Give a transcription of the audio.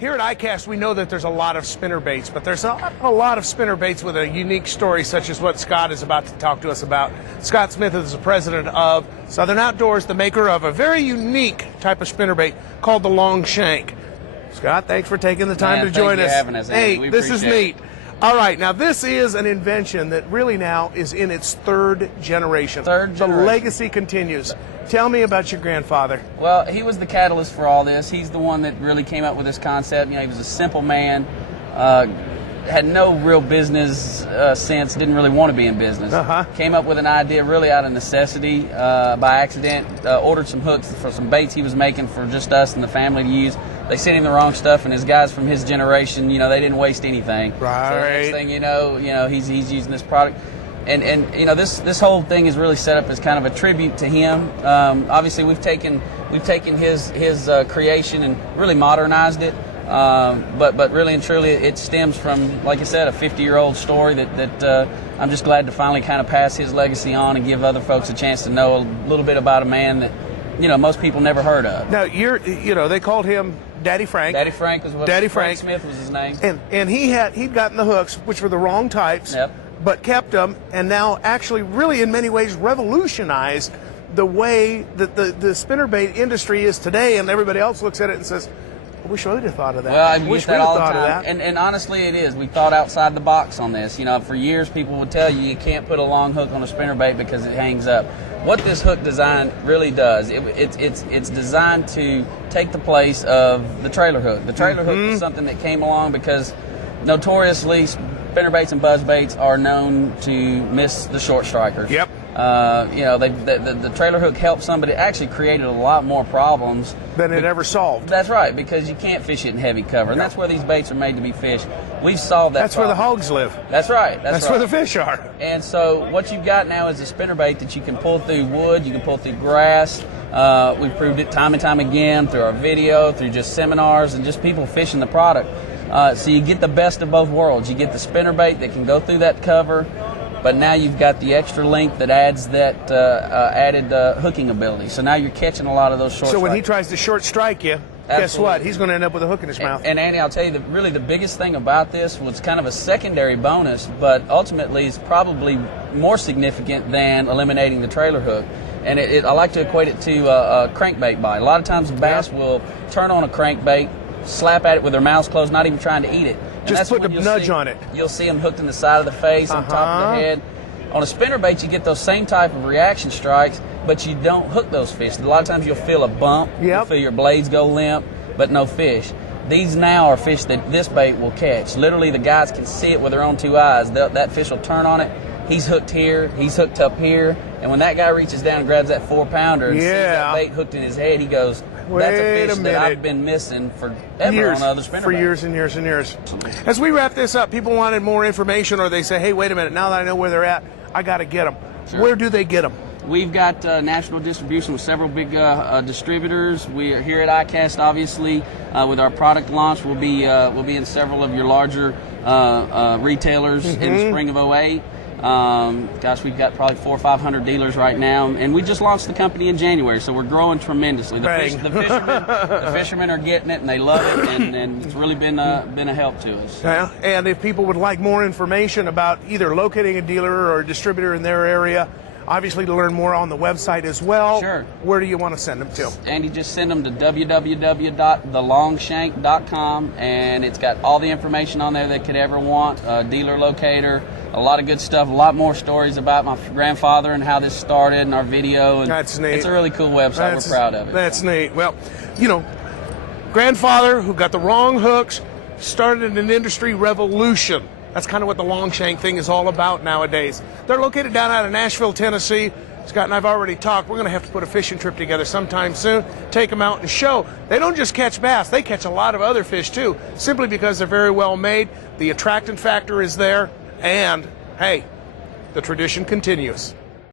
Here at ICAST, we know that there's a lot of spinnerbaits, but there's a lot of spinnerbaits with a unique story, such as what Scott is about to talk to us about. Scott Smith is the president of Southern Outdoors, the maker of a very unique type of spinnerbait called the Longshank. Scott, thanks for taking the time to join us. Having us. Hey, this is neat. All right, now this is an invention that really now is in its third generation. The legacy continues. Tell me about your grandfather. Well, he was the catalyst for all this. He's the one that really came up with this concept. You know, he was a simple man, had no real business sense, didn't really want to be in business. Came up with an idea really out of necessity, by accident, ordered some hooks for some baits he was making for just us and the family to use. They sent him the wrong stuff, and his guys from his generation, you know, they didn't waste anything. Right. So the next thing you know, he's using this product. And you know, this whole thing is really set up as kind of a tribute to him. Obviously, we've taken his creation and really modernized it. But really and truly, it stems from, like I said, a 50-year-old story that I'm just glad to finally kind of pass his legacy on and give other folks a chance to know a little bit about a man that, you know, most people never heard of. Now, they called him Daddy Frank. Daddy Frank was what. Daddy Frank Smith was his name. And he'd gotten the hooks, which were the wrong types. Yep. But kept them, and now actually really in many ways revolutionized the way that the spinnerbait industry is today, and everybody else looks at it and says, I wish we'd have thought of that. Well, I wish that all the thought time. of that. And honestly, it is. We thought outside the box on this. You know, for years people would tell you can't put a long hook on a spinnerbait because it hangs up. What this hook design really does, it's designed to take the place of the trailer hook. The trailer hook is something that came along because notoriously spinnerbaits and buzzbaits are known to miss the short strikers. Yep. You know, the trailer hook helped somebody. It actually created a lot more problems than it ever solved. That's right, because you can't fish it in heavy cover, and that's where these baits are made to be fished. We've solved that. That's problem. where the hogs live. That's right. That's right. where the fish are. And so what you've got now is a spinnerbait that you can pull through wood, you can pull through grass. We've proved it time and time again through our video, through just seminars, and just people fishing the product. So you get the best of both worlds. You get the spinnerbait that can go through that cover, but now you've got the extra length that adds that added hooking ability. So now you're catching a lot of those short. So when he tries to short strike you, guess what? He's going to end up with a hook in his mouth. And Andy, I'll tell you, really the biggest thing about this was kind of a secondary bonus, but ultimately it's probably more significant than eliminating the trailer hook. And I like to equate it to a crankbait bite. A lot of times bass will turn on a crankbait, slap at it with their mouths closed, not even trying to eat it. And just put a nudge on it. You'll see them hooked in the side of the face, on top of the head. On a spinnerbait, you get those same type of reaction strikes, but you don't hook those fish. A lot of times you'll feel a bump, you'll feel your blades go limp, but no fish. These now are fish that this bait will catch. Literally, the guys can see it with their own two eyes. That fish will turn on it. He's hooked here, he's hooked up here, and when that guy reaches down and grabs that 4-pounder and sees that bait hooked in his head, he goes, that's a fish that I've been missing forever on other spinnerbaits. For years and years and years. As we wrap this up, people wanted more information, or they say, hey, wait a minute, now that I know where they're at, I got to get them. Sure. Where do they get them? We've got national distribution with several big distributors. We are here at ICAST, obviously, with our product launch. We'll be in several of your larger retailers in the spring of 2008. Gosh, we've got probably 400 or 500 dealers right now, and we just launched the company in January, so we're growing tremendously. The fishermen are getting it, and they love it, and it's really been a help to us. Yeah, and if people would like more information about either locating a dealer or a distributor in their area, obviously to learn more on the website as well. Sure. Where do you want to send them to? Andy, just send them to www.thelongshank.com, and it's got all the information on there they could ever want, dealer locator, a lot of good stuff, a lot more stories about my grandfather and how this started and our video. And that's neat. It's a really cool website. We're proud of it. That's neat. Well, you know, grandfather who got the wrong hooks started an industry revolution. That's kind of what the Longshank thing is all about nowadays. They're located down out of Nashville, Tennessee. Scott and I've already talked. We're going to have to put a fishing trip together sometime soon, take them out and show. They don't just catch bass. They catch a lot of other fish, too, simply because they're very well made. The attractant factor is there. And, hey, the tradition continues.